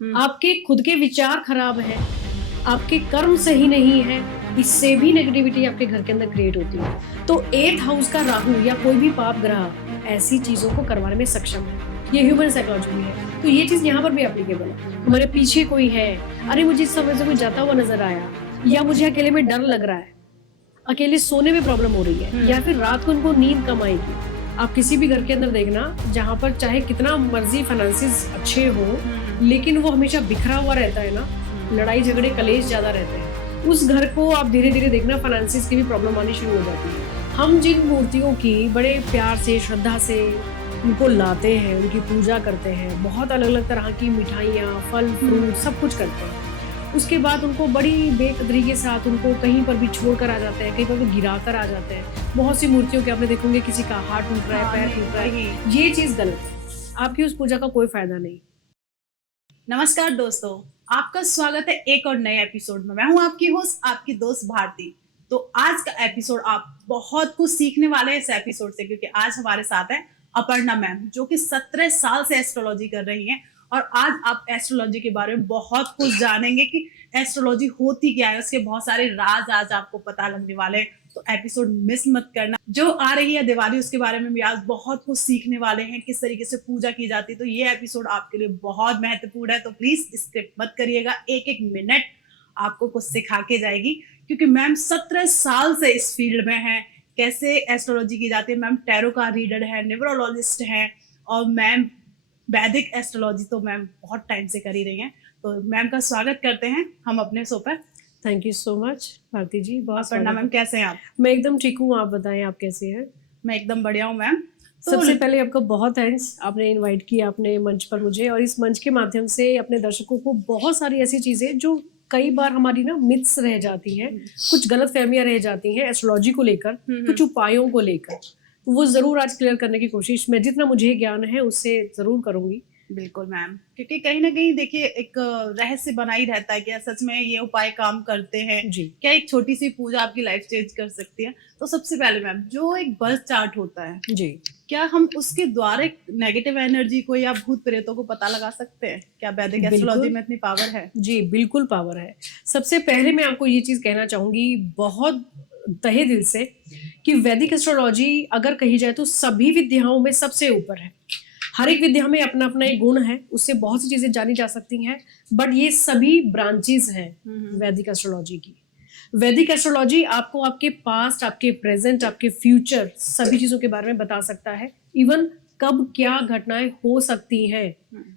आपके खुद के विचार खराब है, आपके कर्म सही नहीं है, इससे भी नेगेटिविटी आपके घर के अंदर क्रिएट होती है। तो 8th हाउस का राहु या कोई भी पाप ग्रह ऐसी चीजों को करवाने में सक्षम है। ये ह्यूमन साइकोलॉजी में है, तो ये चीज यहाँ पर भी एप्लीकेबल है। हमारे पीछे कोई है, अरे मुझे इस समय से कोई जाता हुआ नजर आया, या मुझे अकेले में डर लग रहा है, अकेले सोने में प्रॉब्लम हो रही है, या फिर रात को उनको नींद कम आएगी। आप किसी भी घर के अंदर देखना जहाँ पर चाहे कितना मर्जी फाइनेंसिस अच्छे हो, लेकिन वो हमेशा बिखरा हुआ रहता है ना, लड़ाई झगड़े कलेश ज्यादा रहते हैं, उस घर को आप धीरे धीरे देखना फाइनेंसिस की भी प्रॉब्लम आनी शुरू हो जाती है। हम जिन मूर्तियों की बड़े प्यार से श्रद्धा से उनको लाते हैं, उनकी पूजा करते हैं, बहुत अलग अलग तरह की मिठाइयाँ फल फ्रूट सब कुछ करते हैं, उसके बाद उनको बड़ी बेकदरी के साथ उनको कहीं पर भी छोड़ कर आ जाते हैं, कहीं पर भी गिरा कर आ जाते हैं। बहुत सी मूर्तियों के आपने देखोगे किसी का हाथ टूट रहा है, पैर टूट रहा है, ये चीज गलत है। आपकी उस पूजा का कोई फायदा नहीं। नमस्कार दोस्तों, आपका स्वागत है एक और नए एपिसोड में। मैं हूं आपकी होस्ट, आपकी दोस्त भारती। तो आज का एपिसोड आप बहुत कुछ सीखने वाले हैं इस एपिसोड से, क्योंकि आज हमारे साथ है अपर्णा मैम, जो कि 17 साल से एस्ट्रोलॉजी कर रही हैं। और आज आप एस्ट्रोलॉजी के बारे में बहुत कुछ जानेंगे कि एस्ट्रोलॉजी होती क्या है, उसके बहुत सारे राज आज आपको पता लगने वाले हैं। तो एपिसोड मिस मत करना। जो आ रही है दिवाली, उसके बारे में भी आज बहुत कुछ सीखने वाले हैं, किस तरीके से पूजा की जाती है। तो ये एपिसोड आपके लिए बहुत महत्वपूर्ण है, तो प्लीज स्किप मत करिएगा। एक एक मिनट आपको कुछ सिखा के जाएगी, क्योंकि मैम 17 साल से इस फील्ड में है। कैसे एस्ट्रोलॉजी की जाती है, मैम टैरो का रीडर है, न्यूमरोलॉजिस्ट है, और मैम वैदिक एस्ट्रोलॉजी तो मैम बहुत टाइम से कर ही रही हैं। तो मैम का स्वागत करते हैं हम अपने शो पर। Thank you so much Bharati ji, बहुत अपर्णा मैम कैसे हैं आप? मैं एकदम ठीक हूँ, आप बताएं आप कैसे हैं? मैं एकदम बढ़िया हूँ मैम। सबसे पहले आपका बहुत थैंक्स, आपने इनवाइट किया अपने मंच पर मुझे, और इस मंच के माध्यम से अपने दर्शकों को बहुत सारी ऐसी चीजें जो कई बार हमारी ना मिथ्स रह जाती हैं, कुछ गलत फहमियां रह जाती हैं एस्ट्रोलॉजी को लेकर, कुछ उपायों को लेकर, तो वो जरूर आज क्लियर करने की कोशिश मैं जितना मुझे ज्ञान है उससे जरूर करूंगी। बिल्कुल मैम, क्योंकि कहीं ना कहीं देखिए एक रहस्य बना ही रहता है, क्या सच में ये उपाय काम करते हैं जी। क्या एक छोटी सी पूजा आपकी लाइफ चेंज कर सकती है? तो सबसे पहले मैम, जो एक बर्थ चार्ट होता है जी, क्या हम उसके द्वारा नेगेटिव एनर्जी को या भूत प्रेतों को पता लगा सकते हैं? क्या वैदिक एस्ट्रोलॉजी में इतनी पावर है? जी बिल्कुल पावर है। सबसे पहले मैं आपको ये चीज कहना चाहूंगी बहुत तहे दिल से कि वैदिक एस्ट्रोलॉजी अगर कही जाए तो सभी विद्याओं में सबसे ऊपर है। हर एक विद्या में अपना अपना एक गुण है, उससे बहुत सी चीजें जानी जा सकती हैं, बट ये सभी ब्रांचेस हैं वैदिक एस्ट्रोलॉजी की। वैदिक एस्ट्रोलॉजी आपको आपके पास्ट, आपके प्रेजेंट, आपके फ्यूचर सभी चीजों के बारे में बता सकता है। इवन कब क्या घटनाएं हो सकती हैं,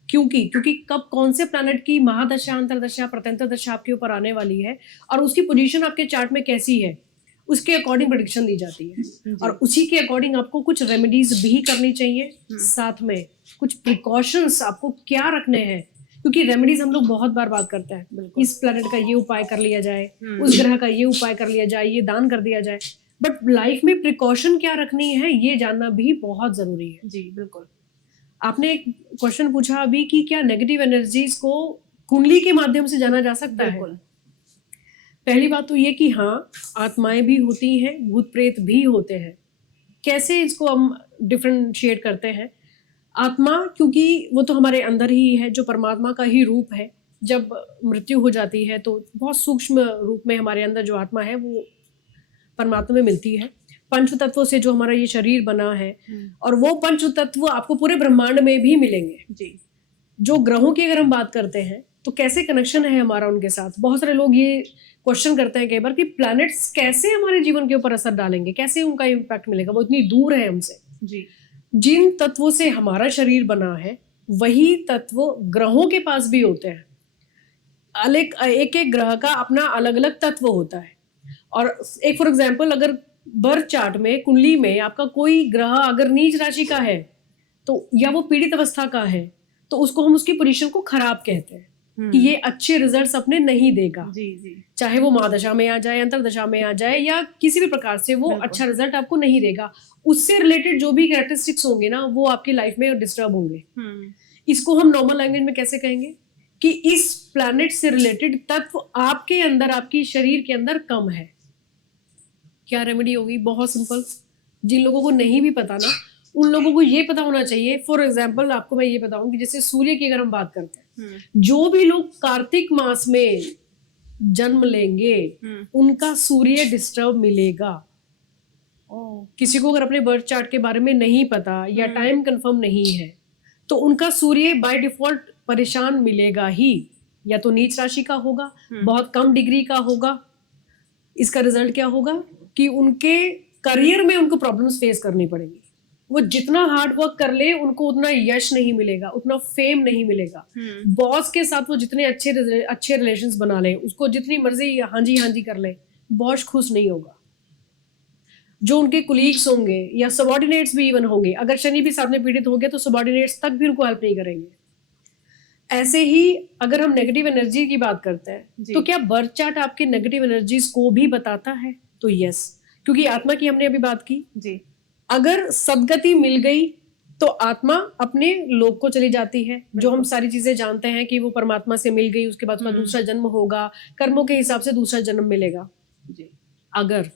क्योंकि कब कौन से प्लैनेट की महादशा, अंतरदशा, प्रत्यंतर दशा आपके ऊपर आने वाली है और उसकी पोजीशन आपके चार्ट में कैसी है, उसके अकॉर्डिंग प्रेडिक्शन दी जाती है। और उसी के अकॉर्डिंग आपको कुछ रेमेडीज भी करनी चाहिए, साथ में कुछ प्रिकॉशंस आपको क्या रखने हैं, क्योंकि रेमेडीज हम लोग बहुत बार बात करते हैं, इस प्लैनेट का ये उपाय कर लिया जाए, उस ग्रह का ये उपाय कर लिया जाए, ये दान कर दिया जाए, बट लाइफ में प्रिकॉशन क्या रखनी है ये जानना भी बहुत जरूरी है। जी बिल्कुल। आपने एक क्वेश्चन पूछा अभी कि क्या नेगेटिव एनर्जीज को कुंडली के माध्यम से जाना जा सकता है? पहली बात तो ये कि हाँ, आत्माएं भी होती हैं, भूत प्रेत भी होते हैं। कैसे इसको हम डिफरेंशिएट करते हैं? आत्मा, क्योंकि वो तो हमारे अंदर ही है, जो परमात्मा का ही रूप है। जब मृत्यु हो जाती है तो बहुत सूक्ष्म रूप में हमारे अंदर जो आत्मा है वो परमात्मा में मिलती है, पंच तत्वों से जो हमारा ये शरीर बना है, और वो पंच तत्व आपको पूरे ब्रह्मांड में भी मिलेंगे। जी। जो ग्रहों की अगर हम बात करते हैं तो कैसे कनेक्शन है हमारा उनके साथ, बहुत सारे लोग ये क्वेश्चन करते हैं कई बार कि प्लैनेट्स कैसे हमारे जीवन के ऊपर असर डालेंगे, कैसे उनका इम्पैक्ट मिलेगा, वो इतनी दूर है हमसे। जी। जिन तत्वों से हमारा शरीर बना है वही तत्व ग्रहों के पास भी होते हैं। एक एक ग्रह का अपना अलग अलग तत्व होता है। और एक फॉर एग्जाम्पल, अगर बर्थ चार्ट में, कुंडली में आपका कोई ग्रह अगर नीच राशि का है तो, या वो पीड़ित अवस्था का है, तो उसको हम उसकी पोजीशन को खराब कहते हैं कि ये अच्छे रिजल्ट्स अपने नहीं देगा। जी जी। चाहे वो महादशा में आ जाए, अंतरदशा में आ जाए, या किसी भी प्रकार से वो अच्छा रिजल्ट आपको नहीं देगा। उससे रिलेटेड जो भी कैरेक्टरिस्टिक्स होंगे ना, वो आपकी लाइफ में डिस्टर्ब होंगे। इसको हम नॉर्मल लैंग्वेज में कैसे कहेंगे कि इस प्लैनेट से रिलेटेड तत्व आपके अंदर, आपकी शरीर के अंदर कम है। क्या रेमेडी होगी? बहुत सिंपल। जिन लोगों को नहीं भी पता ना, उन लोगों को ये पता होना चाहिए। फॉर एग्जाम्पल आपको मैं ये बताऊं कि जैसे सूर्य की अगर हम बात करते हैं, जो भी लोग कार्तिक मास में जन्म लेंगे उनका सूर्य डिस्टर्ब मिलेगा। किसी को अगर अपने बर्थ चार्ट के बारे में नहीं पता या टाइम कंफर्म नहीं है तो उनका सूर्य बाय डिफॉल्ट परेशान मिलेगा ही, या तो नीच राशि का होगा, बहुत कम डिग्री का होगा। इसका रिजल्ट क्या होगा कि उनके करियर में उनको प्रॉब्लम्स फेस करनी पड़ेगी। वो जितना हार्ड वर्क कर ले उनको उतना यश नहीं मिलेगा, उतना फेम नहीं मिलेगा। बॉस के साथ वो जितने अच्छे रिलेशंस बना ले, उसको जितनी मर्जी हाँ जी कर ले, बॉस खुश नहीं होगा। जो उनके कुलीग्स होंगे या सबॉर्डिनेट्स भी इवन होंगे, अगर शनि भी साथ में पीड़ित हो गया तो सबॉर्डिनेट्स तक भी उनको हेल्प नहीं करेंगे। ऐसे ही अगर हम नेगेटिव एनर्जी की बात करते हैं तो क्या बर्थ चार्ट आपके नेगेटिव एनर्जीज को भी बताता है? तो यस, क्योंकि आत्मा की हमने अभी बात की जी। अगर सदगति मिल गई तो आत्मा अपने लोक को चली जाती है, जो हम सारी चीजें जानते हैं कि वो परमात्मा से मिल गई, उसके बाद उसका दूसरा जन्म होगा, कर्मों के हिसाब से दूसरा जन्म मिलेगा जी। अगर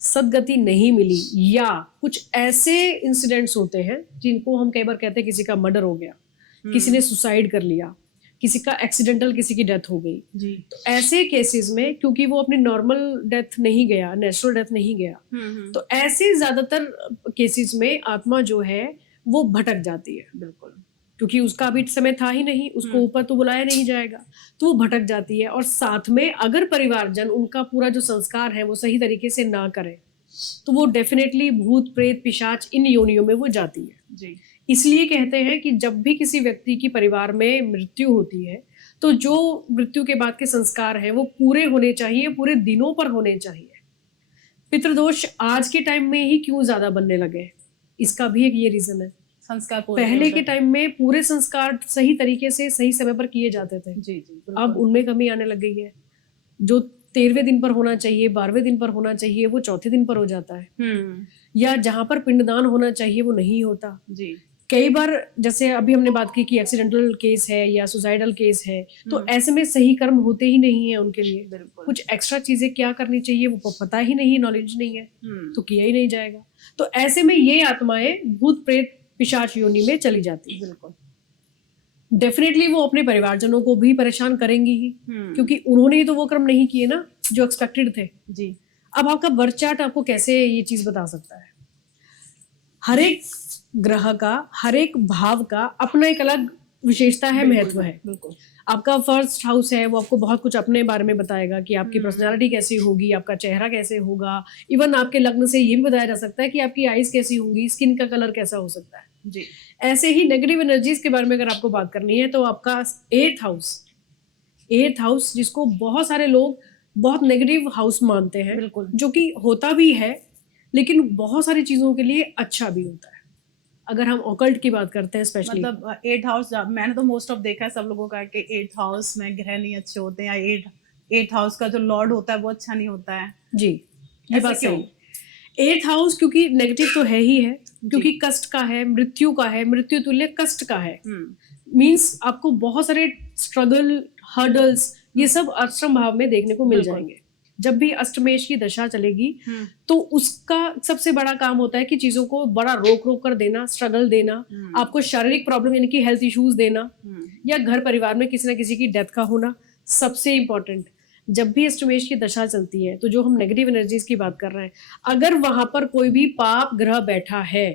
सदगति नहीं मिली या कुछ ऐसे इंसिडेंट्स होते हैं जिनको हम कई बार कहते हैं किसी का मर्डर हो गया, किसी ने सुसाइड कर लिया, किसी का एक्सीडेंटल किसी की डेथ हो गई जी। तो ऐसे केसेस में क्योंकि वो अपनी नॉर्मल डेथ नहीं गया, नेचुरल डेथ नहीं गया, तो ऐसे ज्यादातर केसेस में आत्मा जो है वो भटक जाती है। बिल्कुल, क्योंकि उसका अभी समय था ही नहीं, उसको ऊपर तो बुलाया नहीं जाएगा, तो वो भटक जाती है। और साथ में अगर परिवारजन उनका पूरा जो संस्कार है वो सही तरीके से ना करे तो वो डेफिनेटली भूत प्रेत पिशाच इन योनियों में वो जाती है जी। इसलिए कहते हैं कि जब भी किसी व्यक्ति की परिवार में मृत्यु होती है तो जो मृत्यु के बाद के संस्कार हैं वो पूरे होने चाहिए, पूरे दिनों पर होने चाहिए। पितृदोष आज के टाइम में ही क्यों ज्यादा बनने लगे, इसका भी एक ये रीजन है। संस्कार पहले के टाइम में पूरे संस्कार सही तरीके से सही समय पर किए जाते थे जी जी। अब उनमें कमी आने लग गई है। जो 13वें दिन पर होना चाहिए, 12वें दिन पर होना चाहिए, वो चौथे दिन पर हो जाता है, या जहां पर पिंडदान होना चाहिए वो नहीं होता जी। कई बार जैसे अभी हमने बात की कि एक्सीडेंटल केस है या सुसाइडल केस है, तो ऐसे में सही कर्म होते ही नहीं है उनके लिए। कुछ एक्स्ट्रा चीजें क्या करनी चाहिए वो पता ही नहीं, नॉलेज नहीं है, तो किया ही नहीं जाएगा। तो ऐसे में ये आत्माएं भूत प्रेत पिशाच योनि में चली जाती है। बिल्कुल, डेफिनेटली वो अपने परिवारजनों को भी परेशान करेंगी ही, क्योंकि उन्होंने ही तो वो कर्म नहीं किए ना जो एक्सपेक्टेड थे जी। अब आपका बर्थ चार्ट आपको कैसे ये चीज बता सकता है? हर एक ग्रह का, हर एक भाव का अपना एक अलग विशेषता है, महत्व है। बिल्कुल, आपका फर्स्ट हाउस है वो आपको बहुत कुछ अपने बारे में बताएगा कि आपकी पर्सनालिटी कैसी होगी, आपका चेहरा कैसे होगा। इवन आपके लग्न से ये भी बताया जा सकता है कि आपकी आईज कैसी होंगी, स्किन का कलर कैसा हो सकता है जी। ऐसे ही नेगेटिव एनर्जीज के बारे में अगर आपको बात करनी है तो आपका 8th हाउस जिसको बहुत सारे लोग बहुत नेगेटिव हाउस मानते हैं, बिल्कुल, जो कि होता भी है लेकिन बहुत सारी चीजों के लिए अच्छा भी होता है। अगर हम ऑकल्ट की बात करते हैं स्पेशली, मतलब 8th हाउस, मैंने तो मोस्ट ऑफ देखा है सब लोगों का कि 8th हाउस में ग्रह नहीं अच्छे होते हैं, या 8th हाउस का जो लॉर्ड होता है वो अच्छा नहीं होता है जी। ये बात सही। 8th हाउस क्योंकि नेगेटिव तो है ही है, क्योंकि कष्ट का है, मृत्यु का है, मृत्यु तुल्य कष्ट का है। मीन्स आपको बहुत सारे स्ट्रगल, हर्डल्स, ये सब अष्टम भाव में देखने को मिल जाएंगे। जब भी अष्टमेश की दशा चलेगी तो उसका सबसे बड़ा काम होता है कि चीजों को बड़ा रोक कर देना, स्ट्रगल देना, आपको शारीरिक प्रॉब्लम यानी कि हेल्थ इश्यूज देना, या घर परिवार में किसी ना किसी की डेथ का होना। सबसे इंपॉर्टेंट, जब भी अष्टमेश की दशा चलती है तो जो हम नेगेटिव एनर्जीज की बात कर रहे हैं, अगर वहां पर कोई भी पाप ग्रह बैठा है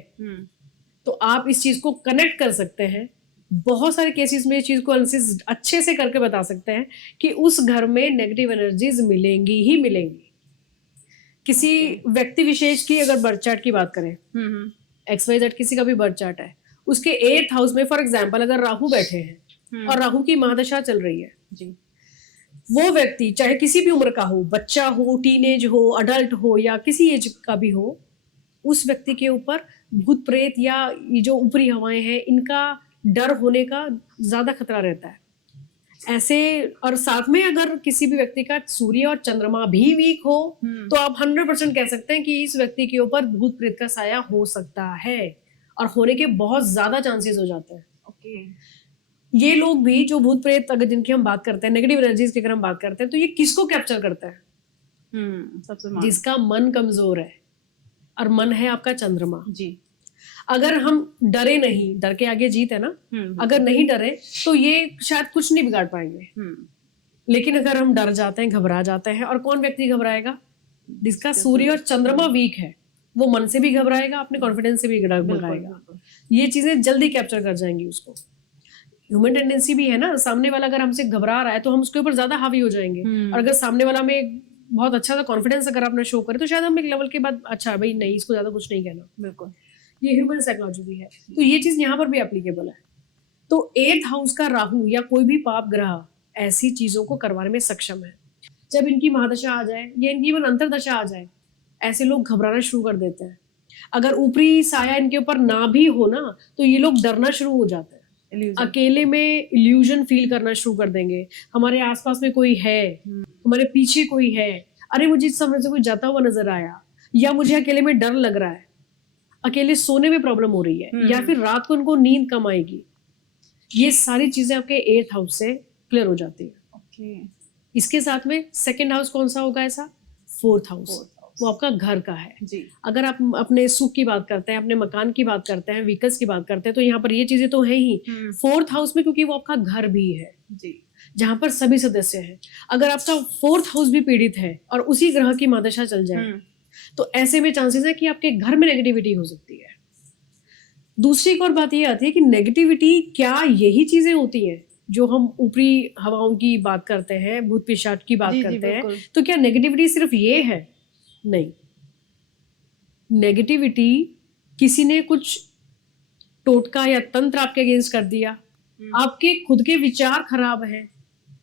तो आप इस चीज को कनेक्ट कर सकते हैं। बहुत सारे केसेस में इस चीज को एनालिसिस अच्छे से करके बता सकते हैं कि उस घर में नेगेटिव एनर्जीज मिलेंगी ही मिलेंगी। किसी व्यक्ति विशेष की अगर बर्थ चार्ट की बात करें, XYZ किसी का भी बर्थ चार्ट है, उसके 8th हाउस में फॉर एग्जांपल अगर राहु बैठे हैं और राहु की महादशा चल रही है जी, वो व्यक्ति चाहे किसी भी उम्र का हो, बच्चा हो, टीनेज हो, अडल्ट हो, या किसी एज का भी हो, उस व्यक्ति के ऊपर भूत प्रेत या ये जो ऊपरी हवाएं हैं इनका डर होने का ज्यादा खतरा रहता है। ऐसे, और साथ में अगर किसी भी व्यक्ति का सूर्य और चंद्रमा भी वीक हो तो आप 100% कह सकते हैं कि इस व्यक्ति के ऊपर भूत प्रेत का साया हो सकता है, और होने के बहुत ज्यादा चांसेस हो जाते हैं। ओके, ये लोग भी जो भूत प्रेत अगर जिनकी हम बात करते हैं, नेगेटिव एनर्जीज की अगर हम बात करते हैं, तो ये किसको कैप्चर करता है? सबसे जिसका मन कमजोर है, और मन है आपका चंद्रमा जी। अगर हम डरे नहीं, डर के आगे जीत है ना, अगर नहीं डरे तो ये शायद कुछ नहीं बिगाड़ पाएंगे। लेकिन अगर हम डर जाते हैं, घबरा जाते हैं, और कौन व्यक्ति घबराएगा? जिसका सूर्य और चंद्रमा वीक है, वो मन से भी घबराएगा, अपने कॉन्फिडेंस से भी घबराएगा। ये चीजें जल्दी कैप्चर कर जाएंगी उसको। ह्यूमन टेंडेंसी भी है ना, सामने वाला अगर हमसे घबरा रहा है तो हम उसके ऊपर ज्यादा हावी हो जाएंगे। और अगर सामने वाला में बहुत अच्छा सा कॉन्फिडेंस अगर आपने शो करे तो शायद हम एक लेवल के बाद अच्छा भाई नहीं, इसको ज्यादा कुछ नहीं कहना। बिल्कुल, ये ह्यूमन साइकोलॉजी भी है, तो ये चीज यहाँ पर भी एप्लीकेबल है। तो 8th हाउस का राहु या कोई भी पाप ग्रह ऐसी चीजों को करवाने में सक्षम है। जब इनकी महादशा आ जाए या इनकी इवन अंतरदशा आ जाए, ऐसे लोग घबराना शुरू कर देते हैं। अगर ऊपरी साया इनके ऊपर ना भी हो ना, तो ये लोग डरना शुरू हो जाते हैं। अकेले में इल्यूजन फील करना शुरू कर देंगे। हमारे आसपास में कोई है, हमारे पीछे कोई है, अरे मुझे इस समय से कोई जाता हुआ नजर आया, या मुझे अकेले में डर लग रहा है, अकेले सोने में प्रॉब्लम हो रही है, या फिर रात को उनको नींद कम आएगी। ये सारी चीजें आपके 8th हाउस से क्लियर हो जाती है। इसके साथ में 2nd हाउस कौन सा होगा ऐसा? 4th हाउस, वो आपका घर का है जी। अगर आप अपने सुख की बात करते हैं, अपने मकान की बात करते हैं, व्हीकल्स की बात करते हैं, तो यहाँ पर ये चीजें तो है ही 4th हाउस में, क्योंकि वो आपका घर भी है जी, जहां पर सभी सदस्य हैं। अगर आपका 4th हाउस भी पीड़ित है और उसी ग्रह की महादशा चल जाए, तो ऐसे में चांसेस है कि आपके घर में नेगेटिविटी हो सकती है। दूसरी एक और बात ये आती है कि नेगेटिविटी क्या यही चीजें होती हैं जो हम ऊपरी हवाओं की बात करते हैं, भूत पिशाच की बात करते हैं, तो क्या नेगेटिविटी सिर्फ ये है? नहीं, नेगेटिविटी किसी ने कुछ टोटका या तंत्र आपके अगेंस्ट कर दिया, आपके खुद के विचार खराब हैं,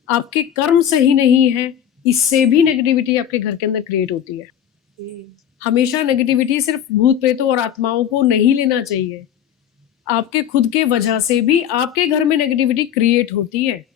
आपके कर्म सही नहीं है, इससे भी नेगेटिविटी आपके घर के अंदर क्रिएट होती है। हमेशा नेगेटिविटी सिर्फ भूत प्रेतों और आत्माओं को नहीं लेना चाहिए, आपके खुद के वजह से भी आपके घर में नेगेटिविटी क्रिएट होती है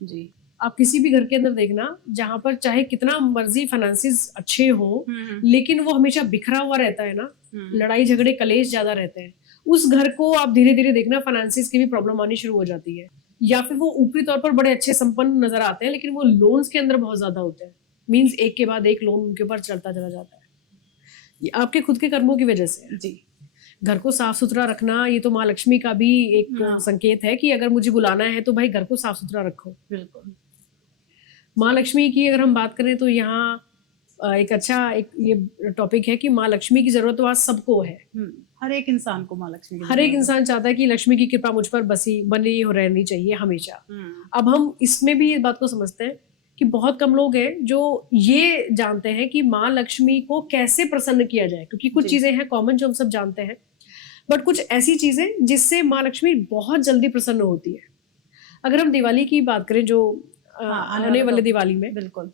जी। आप किसी भी घर के अंदर देखना, जहां पर चाहे कितना मर्जी फाइनेंसिस अच्छे हो, लेकिन वो हमेशा बिखरा हुआ रहता है ना, लड़ाई झगड़े कलेश ज्यादा रहते हैं, उस घर को आप धीरे धीरे देखना फाइनेंसिस की भी प्रॉब्लम आनी शुरू हो जाती है। या फिर वो ऊपरी तौर पर बड़े अच्छे संपन्न नजर आते हैं, लेकिन वो लोन्स के अंदर बहुत ज्यादा होते हैं। मीन्स एक के बाद एक लोन उनके ऊपर चलता चला जाता है। ये आपके खुद के कर्मों की वजह से जी। घर को साफ सुथरा रखना, ये तो माँ लक्ष्मी का भी एक संकेत है कि अगर मुझे बुलाना है तो भाई घर को साफ सुथरा रखो। बिल्कुल, माँ लक्ष्मी की अगर हम बात करें तो यहाँ एक अच्छा एक ये टॉपिक है कि माँ लक्ष्मी की जरूरत तो आज सबको है। हर एक इंसान को माँ लक्ष्मी, हर एक इंसान चाहता है कि लक्ष्मी की कृपा मुझ पर बनी हो रहनी चाहिए हमेशा। अब हम इसमें भी इस बात को समझते हैं कि बहुत कम लोग हैं जो ये जानते हैं कि माँ लक्ष्मी को कैसे प्रसन्न किया जाए, क्योंकि कुछ चीजें हैं कॉमन जो हम सब जानते हैं, बट कुछ ऐसी चीजें जिससे माँ लक्ष्मी बहुत जल्दी प्रसन्न होती है। अगर हम दिवाली की बात करें, जो आने वाले दिवाली में बिल्कुल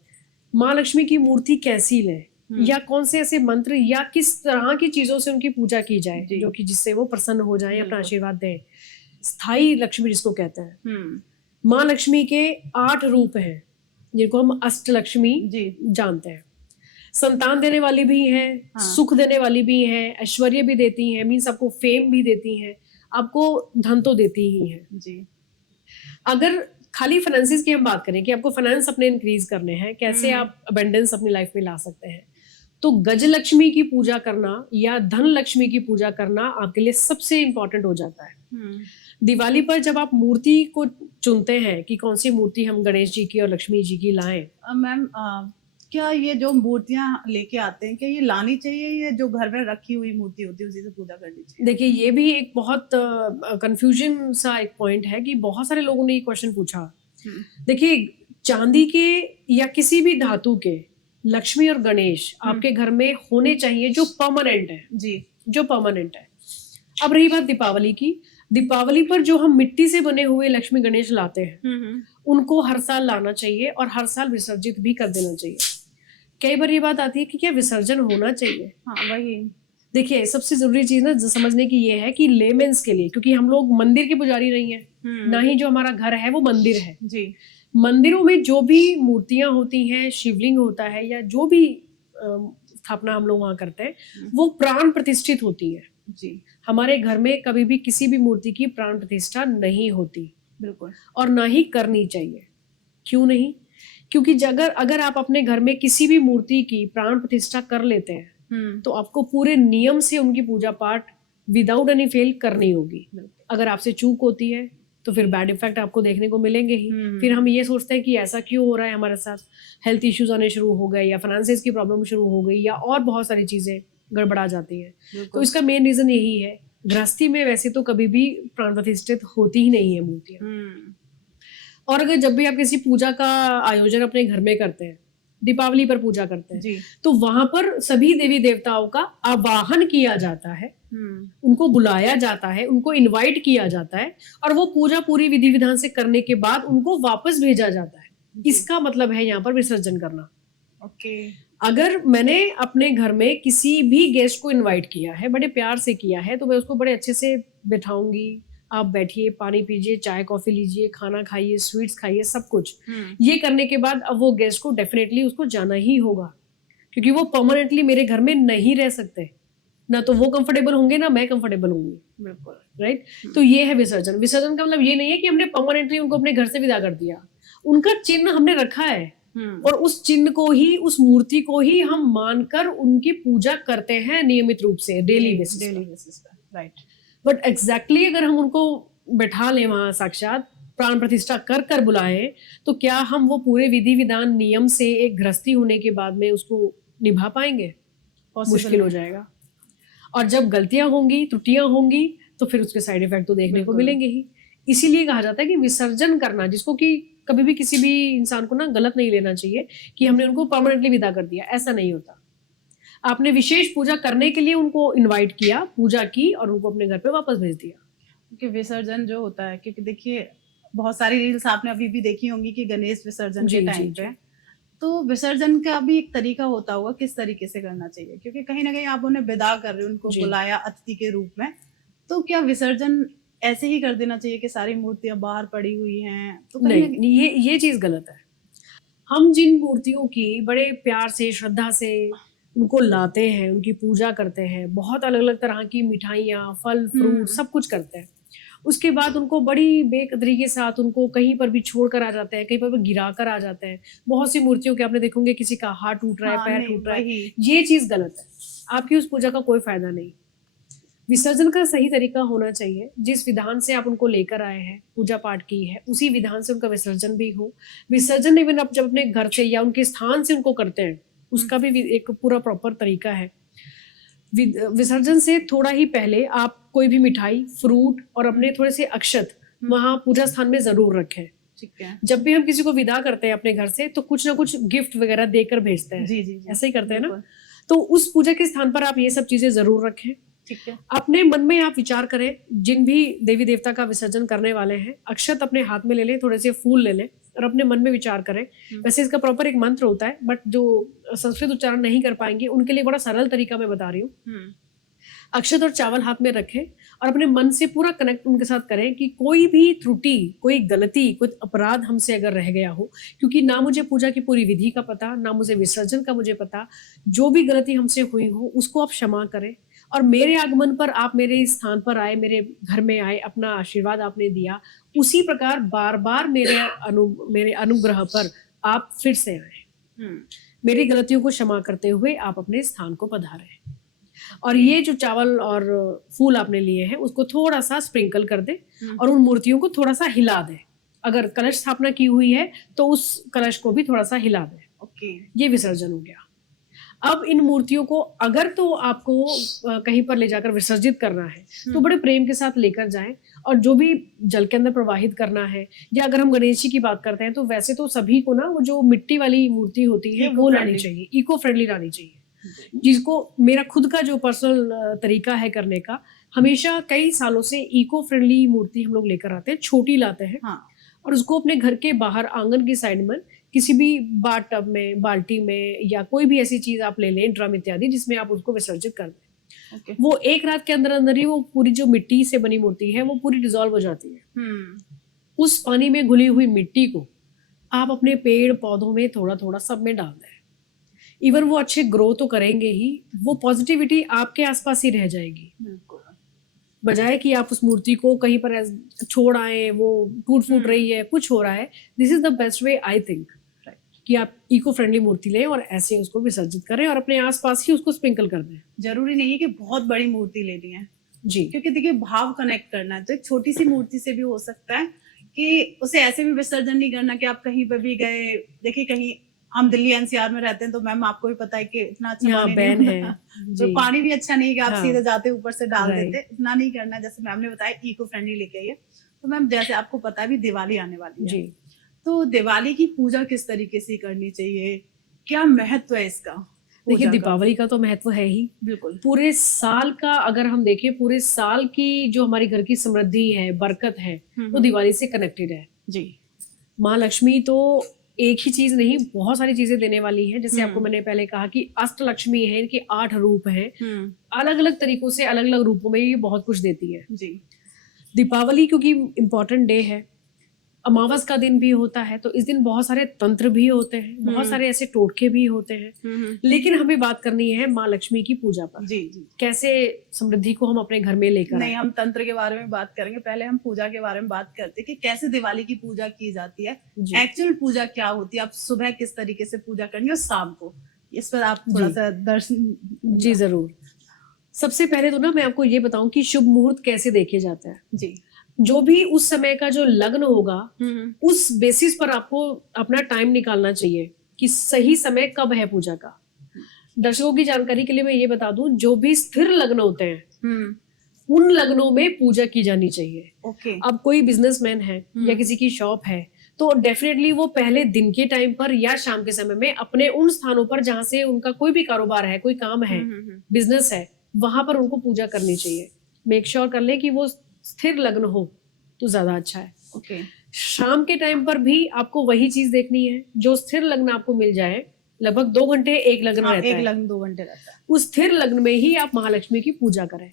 माँ लक्ष्मी की मूर्ति कैसी लें, या कौन से ऐसे मंत्र या किस तरह की चीजों से उनकी पूजा की जाए जो कि जिससे वो प्रसन्न हो जाएं, अपना आशीर्वाद दें। स्थायी लक्ष्मी जिसको कहते हैं। माँ लक्ष्मी के 8 रूप हैं जिनको हम अष्ट लक्ष्मी जानते हैं। संतान देने वाली भी हैं, सुख देने वाली भी हैं, ऐश्वर्य भी देती हैं, मीन्स आपको फेम भी देती हैं, आपको धन तो देती ही हैं जी। अगर खाली फाइनेंसिस की हम बात करें कि आपको फाइनेंस अपने इंक्रीज करने हैं, कैसे आप अबेंडेंस अपनी लाइफ में ला सकते हैं, तो गज लक्ष्मी की पूजा करना या धन लक्ष्मी की पूजा करना आपके लिए सबसे इंपॉर्टेंट हो जाता है। दिवाली पर जब आप मूर्ति को चुनते हैं कि कौन सी मूर्ति हम गणेश जी की और लक्ष्मी जी की लाएं, मैम क्या ये जो मूर्तियां लेके आते हैं, क्या ये लानी चाहिए या जो घर में रखी हुई मूर्ति होती है उसी से पूजा करनी चाहिए? देखिए, ये भी एक बहुत कंफ्यूजन सा एक पॉइंट है कि बहुत सारे लोगों ने ये क्वेश्चन पूछा। देखिए, चांदी के या किसी भी धातु के लक्ष्मी और गणेश आपके घर में होने चाहिए जो परमानेंट है जी, जो परमानेंट है। अब रही बात दीपावली की, दीपावली पर जो हम मिट्टी से बने हुए लक्ष्मी गणेश लाते हैं उनको हर साल लाना चाहिए और हर साल विसर्जित भी कर देना चाहिए। कई बार ये बात आती है कि क्या विसर्जन होना चाहिए? हाँ, वही। देखिए, सबसे जरूरी चीज ना समझने की ये है कि लेमेंस के लिए, क्योंकि हम लोग मंदिर के पुजारी नहीं है, ना ही जो हमारा घर है वो मंदिर है जी। मंदिरों में जो भी मूर्तियां होती हैं, शिवलिंग होता है या जो भी स्थापना हम लोग वहां करते हैं, वो प्राण प्रतिष्ठित होती है जी। हमारे घर में कभी भी किसी भी मूर्ति की प्राण प्रतिष्ठा नहीं होती, बिल्कुल, और ना ही करनी चाहिए। क्यों नहीं? क्योंकि अगर आप अपने घर में किसी भी मूर्ति की प्राण प्रतिष्ठा कर लेते हैं तो आपको पूरे नियम से उनकी पूजा पाठ विदाउट एनी फेल करनी होगी। अगर आपसे चूक होती है तो फिर बैड इफेक्ट आपको देखने को मिलेंगे ही। फिर हम ये सोचते हैं कि ऐसा क्यों हो रहा है हमारे साथ, हेल्थ इश्यूज आने शुरू हो गए या फाइनेंसिस की प्रॉब्लम शुरू हो गई या और बहुत सारी चीजें गड़बड़ा जाती हैं। तो इसका मेन रीजन यही है। गृहस्थी में वैसे तो कभी भी प्राण प्रतिष्ठित होती ही नहीं है मूर्तियां। और अगर जब भी आप किसी पूजा का आयोजन अपने घर में करते हैं, दीपावली पर पूजा करते हैं जी। तो वहां पर सभी देवी देवताओं का आवाहन किया जाता है, उनको बुलाया जाता है, उनको इनवाइट किया जाता है और वो पूजा पूरी विधि विधान से करने के बाद उनको वापस भेजा जाता है। इसका मतलब है यहाँ पर विसर्जन करना। ओके। अगर मैंने अपने घर में किसी भी गेस्ट को इनवाइट किया है, बड़े प्यार से किया है, तो मैं उसको बड़े अच्छे से बैठाऊंगी, आप बैठिए, पानी पीजिए, चाय कॉफी लीजिए, खाना खाइए, स्वीट्स खाइए, सब कुछ। ये करने के बाद अब वो गेस्ट को डेफिनेटली उसको जाना ही होगा, क्योंकि वो परमानेंटली मेरे घर में नहीं रह सकते। ना तो वो कंफर्टेबल होंगे ना मैं कंफर्टेबल होंगी। बिल्कुल। राइट। तो ये है विसर्जन। विसर्जन का मतलब ये नहीं है कि हमने परमानेंटली उनको अपने घर से विदा कर दिया। उनका चिन्ह हमने रखा है और उस चिन्ह को ही, उस मूर्ति को ही हम मानकर उनकी पूजा करते हैं नियमित रूप से, डेली बेसिस पर। राइट। बट एग्जैक्टली अगर हम उनको बैठा लें वहां साक्षात, प्राण प्रतिष्ठा कर कर बुलाएं, तो क्या हम वो पूरे विधि विधान नियम से एक गृहस्थी होने के बाद में उसको निभा पाएंगे? मुश्किल हो जाएगा। और जब गलतियां होंगी, त्रुटियां होंगी, तो फिर उसके साइड इफेक्ट तो देखने को मिलेंगे ही। इसीलिए कहा जाता है कि विसर्जन करना, जिसको कि कभी भी किसी भी इंसान को ना गलत नहीं लेना चाहिए कि हमने उनको परमानेंटली विदा कर दिया, ऐसा नहीं होता। आपने विशेष पूजा करने के लिए उनको इनवाइट किया, पूजा की और उनको अपने घर पे वापस भेज दिया। क्योंकि विसर्जन जो होता है, क्योंकि देखिए बहुत सारी रील्स आपने अभी भी देखी होंगी कि गणेश विसर्जन के टाइम पे, तो विसर्जन का भी एक तरीका होता होगा किस तरीके से करना चाहिए, क्योंकि कहीं ना कहीं आप उन्हें विदा कर रहे हो, उनको बुलाया अतिथि के रूप में, तो क्या विसर्जन ऐसे ही कर देना चाहिए कि सारी मूर्तियां बाहर पड़ी हुई हैं? तो नहीं, ये चीज गलत है। हम जिन मूर्तियों की बड़े प्यार से, श्रद्धा से उनको लाते हैं, उनकी पूजा करते हैं, बहुत अलग अलग तरह की मिठाइयाँ, फल, फ्रूट सब कुछ करते हैं, उसके बाद उनको बड़ी बेकदरी के साथ उनको कहीं पर भी छोड़ कर आ जाते हैं, कहीं पर भी गिरा कर आ जाते हैं। बहुत सी मूर्तियों के आपने देखोगे किसी का हाथ टूट रहा है, पैर टूट रहा है, ये चीज गलत है। आपकी उस पूजा का कोई फायदा नहीं। विसर्जन का सही तरीका होना चाहिए, जिस विधान से आप उनको लेकर आए हैं, पूजा पाठ की है, उसी विधान से उनका विसर्जन भी हो। विसर्जन इवन आप जब अपने घर से या उनके स्थान से उनको करते हैं, उसका भी एक पूरा प्रॉपर तरीका है। विसर्जन से थोड़ा ही पहले आप कोई भी मिठाई, फ्रूट और अपने थोड़े से अक्षत वहां पूजा स्थान में जरूर रखें। ठीक है। जब भी हम किसी को विदा करते हैं अपने घर से, तो कुछ ना कुछ गिफ्ट वगैरह देकर भेजते हैं। जी। ऐसा ही करते हैं ना। तो उस पूजा के स्थान पर आप ये सब चीजें जरूर रखें। ठीक है। अपने मन में आप विचार करें, जिन भी देवी देवता का विसर्जन करने वाले हैं, अक्षत अपने हाथ में ले लें, थोड़े से फूल ले लें और अपने मन में विचार करें। वैसे इसका प्रॉपर एक मंत्र होता है, बट जो संस्कृत उच्चारण नहीं कर पाएंगे उनके लिए बड़ा सरल तरीका मैं बता रही हूँ। अक्षत और चावल हाथ में रखें और अपने मन से पूरा कनेक्ट उनके साथ करें कि कोई भी त्रुटि, कोई गलती, कोई अपराध हमसे अगर रह गया हो, क्योंकि ना मुझे पूजा की पूरी विधि का पता, ना मुझे विसर्जन का मुझे पता, जो भी गलती हमसे हुई हो उसको आप क्षमा करें। और मेरे आगमन पर आप मेरे स्थान पर आए, मेरे घर में आए, अपना आशीर्वाद आपने दिया, उसी प्रकार बार बार मेरे अनुग्रह पर आप फिर से आए। मेरी गलतियों को क्षमा करते हुए आप अपने स्थान को पधारें। और ये जो चावल और फूल आपने लिए हैं उसको थोड़ा सा स्प्रिंकल कर दे और उन मूर्तियों को थोड़ा सा हिला दे। अगर कलश स्थापना की हुई है तो उस कलश को भी थोड़ा सा हिला दे। ओके। ये विसर्जन हो गया। अब इन मूर्तियों को अगर तो आपको कहीं पर ले जाकर विसर्जित करना है तो बड़े प्रेम के साथ लेकर जाएं, और जो भी जल के अंदर प्रवाहित करना है, या अगर हम गणेश जी की बात करते हैं तो वैसे तो सभी को ना वो जो मिट्टी वाली मूर्ति होती है वो लानी चाहिए, इको फ्रेंडली लानी चाहिए। जिसको मेरा खुद का जो पर्सनल तरीका है करने का, हमेशा कई सालों से इको फ्रेंडली मूर्ति हम लोग लेकर आते हैं, छोटी लाते हैं। और उसको अपने घर के बाहर आंगन की साइड में किसी भी बाथटब में, बाल्टी में, या कोई भी ऐसी चीज आप ले लें, ड्रम इत्यादि, जिसमें आप उसको विसर्जित कर दें। वो एक रात के अंदर अंदर ही वो पूरी जो मिट्टी से बनी मूर्ति है वो पूरी डिजॉल्व हो जाती है। उस पानी में घुली हुई मिट्टी को आप अपने पेड़ पौधों में थोड़ा थोड़ा सब में डाल दें। इवन वो अच्छे ग्रो तो करेंगे ही, वो पॉजिटिविटी आपके आसपास ही रह जाएगी, बजाय कि आप उस मूर्ति को कहीं पर छोड़ आए, वो टूट फूट रही है, कुछ हो रहा है। This is the best way I think, कि आप इको फ्रेंडली मूर्ति लें और ऐसे उसको विसर्जित करें और अपने आसपास ही उसको स्प्रिंकल कर दें। जरूरी नहीं है कि बहुत बड़ी मूर्ति लेनी है, जी क्योंकि देखिए भाव कनेक्ट करना है तो एक छोटी सी मूर्ति से भी हो सकता है कि उसे ऐसे भी विसर्जन नहीं करना कि आप कहीं पे भी गए। देखिए कहीं हम दिल्ली एनसीआर में रहते हैं तो मैम आपको भी पता है कि इतना अच्छा यहाँ पानी बैन नहीं है होता, तो जी पानी भी अच्छा नहीं है कि आप हाँ सीधे जाते ऊपर से डाल राइट देते, इतना नहीं करना। जैसे मैम ने बताया इको फ्रेंडली लेके आइए। तो मैम जैसे आपको पता है भी दिवाली आने वाली है, जी तो दिवाली की पूजा किस तरीके से करनी चाहिए, क्या महत्व है इसका देखिए पूजा का? दीपावली का तो महत्व है ही बिल्कुल। पूरे साल का। अगर हम देखें पूरे साल की जो हमारी घर की समृद्धि है, बरकत है, वो दिवाली से कनेक्टेड है। जी माँ लक्ष्मी तो एक ही चीज नहीं, बहुत सारी चीजें देने वाली हैं। जैसे आपको मैंने पहले कहा कि अष्ट लक्ष्मी है, इनके 8 रूप हैं, अलग अलग तरीकों से अलग अलग रूपों में ये बहुत कुछ देती है। जी दीपावली क्योंकि इम्पोर्टेंट डे है, अमावस का दिन भी होता है, तो इस दिन बहुत सारे तंत्र भी होते हैं, बहुत सारे ऐसे टोटके भी होते हैं। लेकिन हमें बात करनी है माँ लक्ष्मी की पूजा पर। जी जी कैसे समृद्धि को हम अपने घर में लेकर नहीं, आए। हम तंत्र के बारे में बात करेंगे, पहले हम पूजा के बारे में बात करते हैं कि कैसे दिवाली की पूजा की जाती है, जी एक्चुअल पूजा क्या होती है, आप सुबह किस तरीके से पूजा करनी है और शाम को, इस पर आप थोड़ा जी। सा दर्शन। जी जरूर। सबसे पहले तो ना मैं आपको ये बताऊं कि शुभ मुहूर्त कैसे देखे जाता है। जी जो भी उस समय का जो लग्न होगा उस बेसिस पर आपको अपना टाइम निकालना चाहिए कि सही समय कब है पूजा का। दर्शकों की जानकारी के लिए मैं ये बता दूं, जो भी स्थिर लग्न होते हैं उन लग्नों में पूजा की जानी चाहिए। ओके। अब कोई बिजनेसमैन है या किसी की शॉप है तो डेफिनेटली वो पहले दिन के टाइम पर या शाम के समय में अपने उन स्थानों पर जहां से उनका कोई भी कारोबार है, कोई काम है, बिजनेस है, वहां पर उनको पूजा करनी चाहिए। मेक श्योर कर ले कि वो स्थिर लग्न हो तो ज्यादा अच्छा है। ओके। शाम के टाइम पर भी आपको वही चीज देखनी है, जो स्थिर लग्न आपको मिल जाए। लगभग 2 घंटे एक लग्न हाँ, रहता एक है, लग्न 2 घंटे रहता है। उस स्थिर लग्न में ही आप महालक्ष्मी की पूजा करें।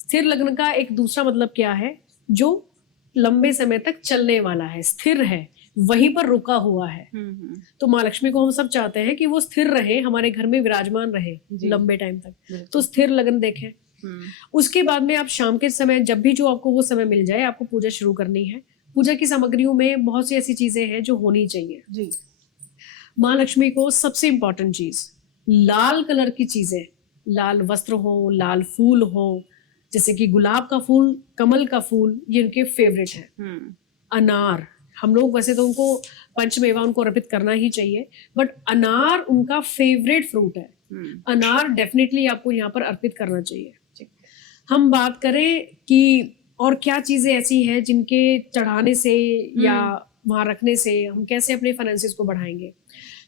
स्थिर लग्न का एक दूसरा मतलब क्या है, जो लंबे समय तक चलने वाला है, स्थिर है, वहीं पर रुका हुआ है। तो माँ लक्ष्मी को हम सब चाहते हैं कि वो स्थिर रहे, हमारे घर में विराजमान रहे लंबे टाइम तक। तो स्थिर लग्न देखें। उसके बाद में आप शाम के समय जब भी जो आपको वो समय मिल जाए, आपको पूजा शुरू करनी है। पूजा की सामग्रियों में बहुत सी ऐसी चीजें हैं जो होनी चाहिए जी। माँ लक्ष्मी को सबसे इंपॉर्टेंट चीज लाल कलर की चीजें, लाल वस्त्र हो, लाल फूल हो, जैसे कि गुलाब का फूल, कमल का फूल, ये उनके फेवरेट है। अनार, हम लोग वैसे तो उनको पंचमेवा उनको अर्पित करना ही चाहिए, बट अनार उनका फेवरेट फ्रूट है। अनार डेफिनेटली आपको यहाँ पर अर्पित करना चाहिए। हम बात करें कि और क्या चीजें ऐसी हैं जिनके चढ़ाने से या वहां रखने से हम कैसे अपने फाइनेंसेस को बढ़ाएंगे।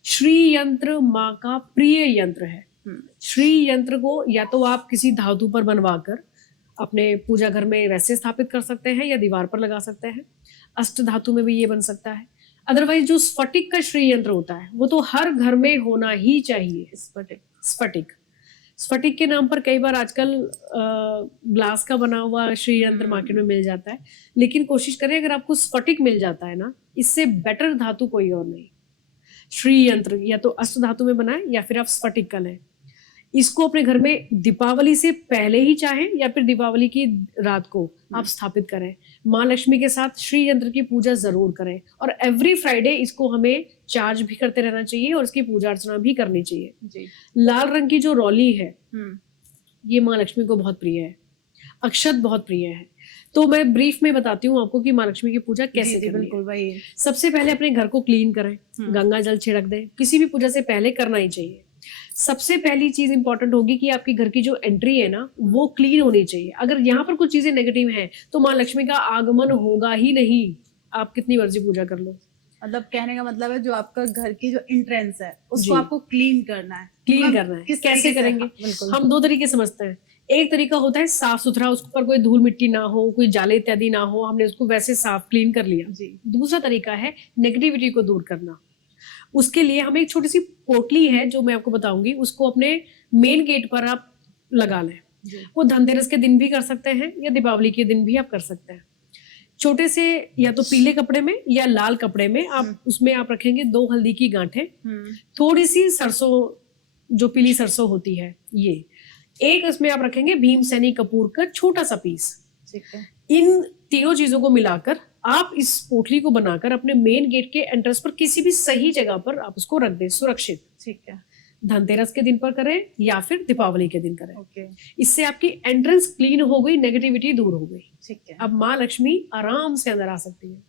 श्री यंत्र माँ का प्रिय यंत्र है। श्री यंत्र को या तो आप किसी धातु पर बनवाकर अपने पूजा घर में वैसे स्थापित कर सकते हैं या दीवार पर लगा सकते हैं। अष्ट धातु में भी ये बन सकता है। अदरवाइज जो स्फटिक का श्री यंत्र होता है वो तो हर घर में होना ही चाहिए। स्फटिक स्फटिक के नाम पर कई बार आजकल ग्लास का बना हुआ श्री यंत्र मार्केट में मिल जाता है, लेकिन कोशिश करें अगर आपको स्फटिक मिल जाता है ना, इससे बेटर धातु कोई और नहीं। श्री यंत्र या तो अष्ट धातु में बनाए या फिर आप स्फटिक का लें। इसको अपने घर में दीपावली से पहले ही चाहें या फिर दीपावली की रात को आप स्थापित करें। माँ लक्ष्मी के साथ श्री यंत्र की पूजा जरूर करें और एवरी फ्राइडे इसको हमें चार्ज भी करते रहना चाहिए और इसकी पूजा अर्चना भी करनी चाहिए जी। लाल रंग की जो रौली है ये माँ लक्ष्मी को बहुत प्रिय है, अक्षत बहुत प्रिय है। तो मैं ब्रीफ में बताती हूँ आपको कि माँ लक्ष्मी की पूजा कैसे करनी है। बिल्कुल भाई। सबसे पहले अपने घर को क्लीन करें, गंगा जल छिड़क दें, किसी भी पूजा से पहले करना ही चाहिए। सबसे पहली चीज इंपॉर्टेंट होगी कि आपके घर की जो एंट्री है ना वो क्लीन होनी चाहिए। अगर यहाँ पर कुछ चीजें नेगेटिव हैं तो माँ लक्ष्मी का आगमन होगा ही नहीं, आप कितनी मर्जी पूजा कर लो। मतलब कहने का मतलब है जो आपका घर की जो एंट्रेंस है उसको आपको क्लीन करना है। क्लीन करना है। कैसे करेंगे? हम 2 तरीके समझते हैं। एक तरीका होता है साफ सुथरा, उस पर कोई धूल मिट्टी ना हो, कोई जाले इत्यादि ना हो, हमने उसको वैसे साफ क्लीन कर लिया जी। दूसरा तरीका है नेगेटिविटी को दूर करना। उसके लिए हमें एक छोटी सी पोटली है जो मैं आपको बताऊंगी, उसको अपने मेन गेट पर आप लगा लें। वो धनतेरस के दिन भी कर सकते हैं या दीपावली के दिन भी आप कर सकते हैं। छोटे से या तो पीले कपड़े में या लाल कपड़े में आप उसमें आप रखेंगे 2 हल्दी की गांठें, थोड़ी सी सरसों, जो पीली सरसों होती है ये एक, इसमें आप रखेंगे भीमसेनी कपूर का छोटा सा पीस। इन तीनों चीजों को मिलाकर आप इस पोटली को बनाकर अपने मेन गेट के एंट्रेंस पर किसी भी सही जगह पर आप उसको रख दें सुरक्षित। ठीक है। धनतेरस के दिन पर करें या फिर दीपावली के दिन करें। ओके, इससे आपकी एंट्रेंस क्लीन हो गई, नेगेटिविटी दूर हो गई। ठीक है। अब माँ लक्ष्मी आराम से अंदर आ सकती है।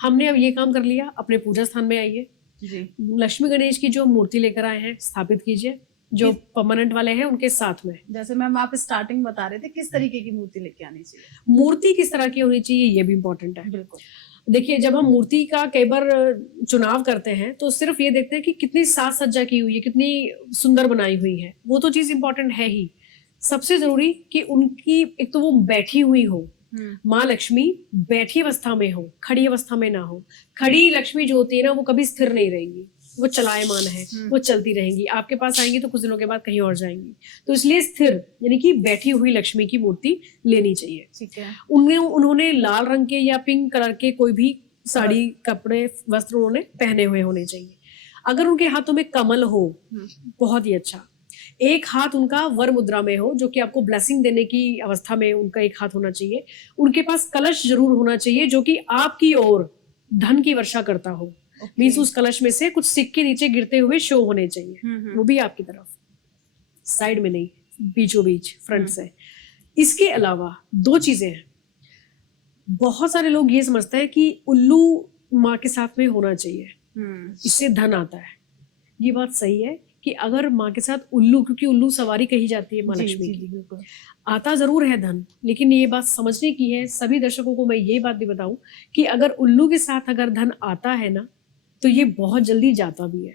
हमने अब ये काम कर लिया, अपने पूजा स्थान में आइए, जी। लक्ष्मी गणेश की जो मूर्ति लेकर आए हैं स्थापित कीजिए, जो परमानेंट वाले हैं उनके साथ में। जैसे मैम आप स्टार्टिंग बता रहे थे, किस तरीके की मूर्ति लेके आनी चाहिए? मूर्ति किस तरह की होनी चाहिए ये भी इंपॉर्टेंट है। बिल्कुल। देखिए, जब हम मूर्ति का कई बार चुनाव करते हैं तो सिर्फ ये देखते हैं कि कितनी साज सज्जा की हुई है, कितनी सुंदर बनाई हुई है, वो तो चीज इंपॉर्टेंट है ही। सबसे जरूरी कि उनकी एक तो वो बैठी हुई हो, माँ लक्ष्मी बैठी अवस्था में हो, खड़ी अवस्था में ना हो। खड़ी लक्ष्मी जो होती है ना, वो कभी स्थिर नहीं रहेंगी, वो चलायमान है, वो चलती रहेंगी। आपके पास आएंगी तो कुछ दिनों के बाद कहीं और जाएंगी। तो इसलिए स्थिर यानी कि बैठी हुई लक्ष्मी की मूर्ति लेनी चाहिए। ठीक है। उन्होंने लाल रंग के या पिंक कलर के कोई भी साड़ी, कपड़े, वस्त्र उन्होंने पहने हुए होने चाहिए। अगर उनके हाथों में कमल हो, बहुत ही अच्छा। एक हाथ उनका वर मुद्रा में हो, जो कि आपको ब्लेसिंग देने की अवस्था में उनका एक हाथ होना चाहिए। उनके पास कलश जरूर होना चाहिए जो कि आपकी ओर धन की वर्षा करता हो। मीन्स उस कलश में से कुछ सिक्के नीचे गिरते हुए शो होने चाहिए, वो भी आपकी तरफ, साइड में नहीं, बीचों बीच, फ्रंट से। इसके अलावा दो चीजें हैं। बहुत सारे लोग ये समझते हैं कि उल्लू माँ के साथ में होना चाहिए, इससे धन आता है। ये बात सही है कि अगर माँ के साथ उल्लू, क्योंकि उल्लू सवारी कही जाती है माँ लक्ष्मी की, बिल्कुल आता जरूर है धन, लेकिन ये बात समझने की है। सभी दर्शकों को मैं ये बात भी बताऊं कि अगर उल्लू के साथ अगर धन आता है ना, तो ये बहुत जल्दी जाता भी है।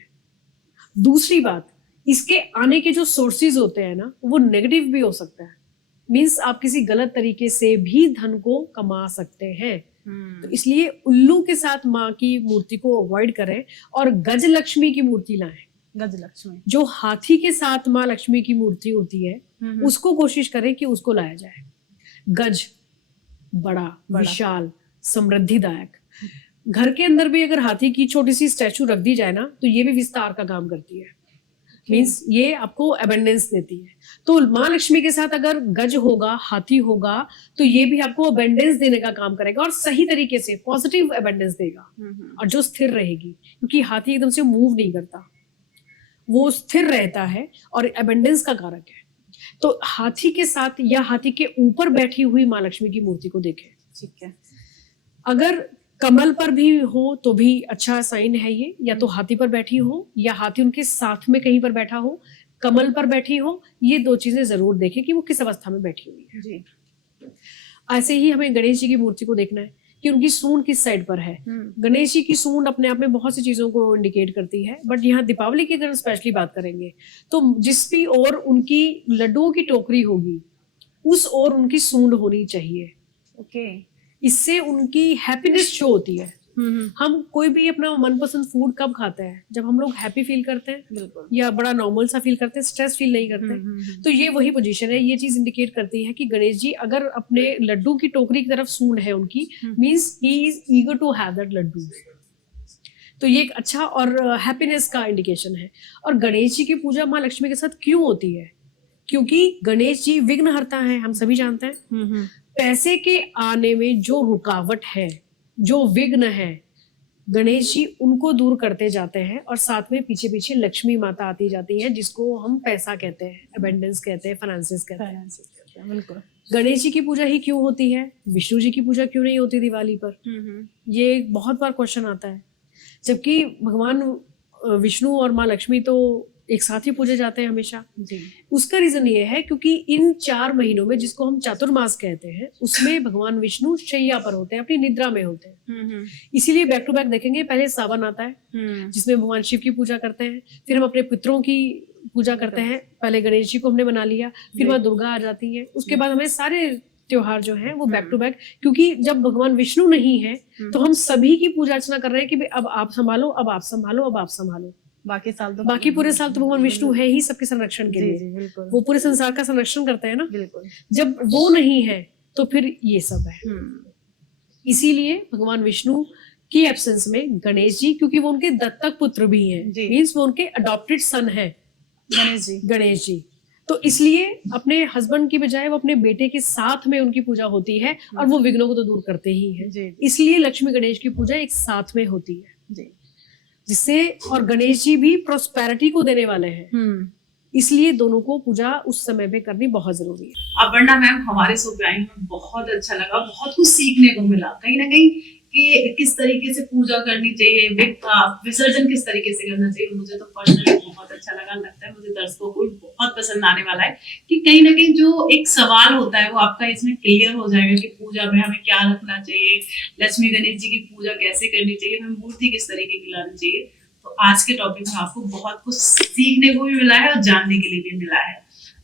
दूसरी बात, इसके आने के जो सोर्सेज होते हैं ना, वो नेगेटिव भी हो सकता है। मीन्स आप किसी गलत तरीके से भी धन को कमा सकते हैं। तो इसलिए उल्लू के साथ माँ की मूर्ति को अवॉइड करें और गज लक्ष्मी की मूर्ति लाएं। गज लक्ष्मी, जो हाथी के साथ माँ लक्ष्मी की मूर्ति होती है, उसको कोशिश करें कि उसको लाया जाए। गज बड़ा, विशाल, समृद्धिदायक। घर के अंदर भी अगर हाथी की छोटी सी स्टैचू रख दी जाए ना, तो ये भी विस्तार का काम करती है। मीन्स ये आपको एबेंडेंस देती है। तो माँ लक्ष्मी के साथ अगर गज होगा, हाथी होगा, तो ये भी आपको एबेंडेंस देने का काम करेगा और सही तरीके से पॉजिटिव एबेंडेंस देगा, और जो स्थिर रहेगी, क्योंकि हाथी एकदम से मूव नहीं करता, वो स्थिर रहता है और एबेंडेंस का कारक है। तो हाथी के साथ या हाथी के ऊपर बैठी हुई माँ लक्ष्मी की मूर्ति को देखें। ठीक है। अगर कमल पर भी हो तो भी अच्छा साइन है ये, या तो हाथी पर बैठी हो या हाथी उनके साथ में कहीं पर बैठा हो, कमल पर बैठी हो। ये दो चीजें जरूर देखें कि वो किस अवस्था में बैठी हुई है। जी। ऐसे ही हमें गणेश जी की मूर्ति को देखना है कि उनकी सूंड किस साइड पर है। गणेश जी की सूंड अपने आप में बहुत सी चीजों को इंडिकेट करती है, बट यहाँ दीपावली की अगर स्पेशली बात करेंगे तो जिस भी ओर उनकी लड्डुओं की टोकरी होगी, उस ओर उनकी सूंड होनी चाहिए। ओके। इससे उनकी हैप्पीनेस शो होती है। हम कोई भी अपना मनपसंद फूड कब खाते हैं? जब हम लोग हैप्पी फील करते हैं, बिल्कुल, या बड़ा नॉर्मल सा फील करते हैं, स्ट्रेस फील नहीं करते। तो ये वही पोजीशन है। ये चीज इंडिकेट करती है कि गणेश जी अगर अपने लड्डू की टोकरी की तरफ सूंड है उनकी, means he is eager to have that laddoo. तो ये एक अच्छा और हैप्पीनेस का इंडिकेशन है। और गणेश जी की पूजा माँ लक्ष्मी के साथ क्यों होती है? क्योंकि गणेश जी विघ्नहर्ता है, हम सभी जानते हैं। पैसे के आने में जो रुकावट है, जो विघ्न है, गणेश जी उनको दूर करते जाते हैं, और साथ में पीछे पीछे लक्ष्मी माता आती जाती है, जिसको हम पैसा कहते हैं, अबेंडेंस कहते हैं, फाइनेंसेस कहते हैं। बिल्कुल। गणेश जी की पूजा ही क्यों होती है? विष्णु जी की पूजा क्यों नहीं होती दिवाली पर? ये बहुत बार क्वेश्चन आता है। जबकि भगवान विष्णु और माँ लक्ष्मी तो एक साथ ही पूजे जाते हैं हमेशा। जी। उसका रीजन ये है क्योंकि इन 4 महीनों में, जिसको हम चातुर्मास कहते हैं, उसमें भगवान विष्णु शैया पर होते हैं, अपनी निद्रा में होते हैं। इसीलिए बैक टू बैक देखेंगे, पहले सावन आता है जिसमें भगवान शिव की पूजा करते हैं, फिर हम अपने पितरों की पूजा करते हैं। पहले गणेश जी को हमने बना लिया, फिर माँ दुर्गा आ जाती है, उसके बाद हमें सारे त्योहार जो है वो बैक टू बैक, क्योंकि जब भगवान विष्णु नहीं है तो हम सभी की पूजा अर्चना कर रहे हैं कि अब आप संभालो, अब आप संभालो, अब आप संभालो। बाकी पूरे साल तो भगवान विष्णु है ही सबके संरक्षण के लिए। वो पूरे संसार का संरक्षण करते हैं ना। बिल्कुल। जब वो नहीं है तो फिर ये सब है। इसीलिए भगवान विष्णु की एब्सेंस में गणेश जी, क्योंकि वो उनके दत्तक पुत्र भी हैं, मीन्स वो उनके अडॉप्टेड सन है गणेश जी। तो इसलिए अपने हस्बैंड की बजाय वो अपने बेटे के साथ में उनकी पूजा होती है, और वो विघ्नों को तो दूर करते ही हैं। इसलिए लक्ष्मी गणेश की पूजा एक साथ में होती है। जिससे, और गणेश जी भी प्रोस्पेरिटी को देने वाले हैं, इसलिए दोनों को पूजा उस समय पे करनी बहुत जरूरी है। अपर्णा मैम हमारे शो पे आई, हमें बहुत अच्छा लगा, बहुत कुछ सीखने को मिला कहीं ना कहीं कि किस तरीके से पूजा करनी चाहिए, विसर्जन किस तरीके से करना चाहिए। मुझे तो पर्सनली बहुत अच्छा लगा, लगता है मुझे दर्शकों को बहुत पसंद आने वाला है कि कहीं ना कहीं जो एक सवाल होता है वो आपका इसमें क्लियर हो जाएगा कि पूजा में हमें क्या रखना चाहिए, लक्ष्मी गणेश जी की पूजा कैसे करनी चाहिए, हमें मूर्ति किस तरीके की लानी चाहिए। तो आज के टॉपिक में आपको बहुत कुछ सीखने को भी मिला है और जानने के लिए भी मिला है।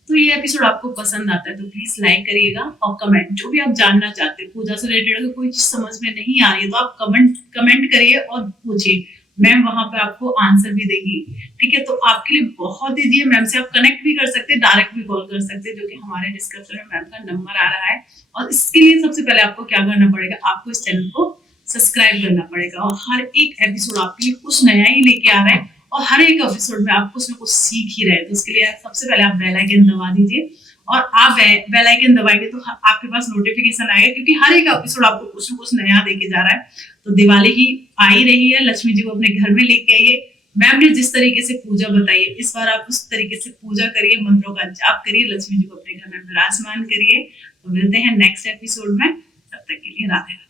तो ये एपिसोड आपको पसंद आता है तो प्लीज लाइक करिएगा और कमेंट, जो भी आप जानना चाहते हैं पूजा से रिलेटेड, अगर कोई चीज समझ में नहीं आ रही है तो आप कमेंट करिए और पूछिए, मैम वहां पर आपको आंसर भी देगी। ठीक है, तो आपके लिए बहुत ईजी है, मैम से आप कनेक्ट भी कर सकते हैं, डायरेक्ट भी कॉल कर सकते हैं, जो कि हमारे डिस्क्रिप्शन में मैम का नंबर आ रहा है। और इसके लिए सबसे पहले आपको क्या करना पड़ेगा, आपको इस चैनल को सब्सक्राइब करना पड़ेगा और हर एक एपिसोड आपके लिए कुछ नया ही लेके आ रहा है और हर एक एपिसोड में आप कुछ ना कुछ सीख ही रहे हैं। तो उसके लिए सबसे पहले आप बेल आइकन दबा दीजिए और आप बेल आइकन दबाएंगे तो आपके पास नोटिफिकेशन आएगा, क्योंकि हर एक एपिसोड आपको कुछ ना कुछ नया देके जा रहा है। तो दिवाली की आ ही रही है, लक्ष्मी जी को अपने घर में लेके आइए। मैम ने जिस तरीके से पूजा बताई है इस बार आप उस तरीके से पूजा करिए, मंत्रों का जाप करिए, लक्ष्मी जी को अपने घर में विराजमान करिए। तो मिलते हैं नेक्स्ट एपिसोड में, तब तक के लिए राधे।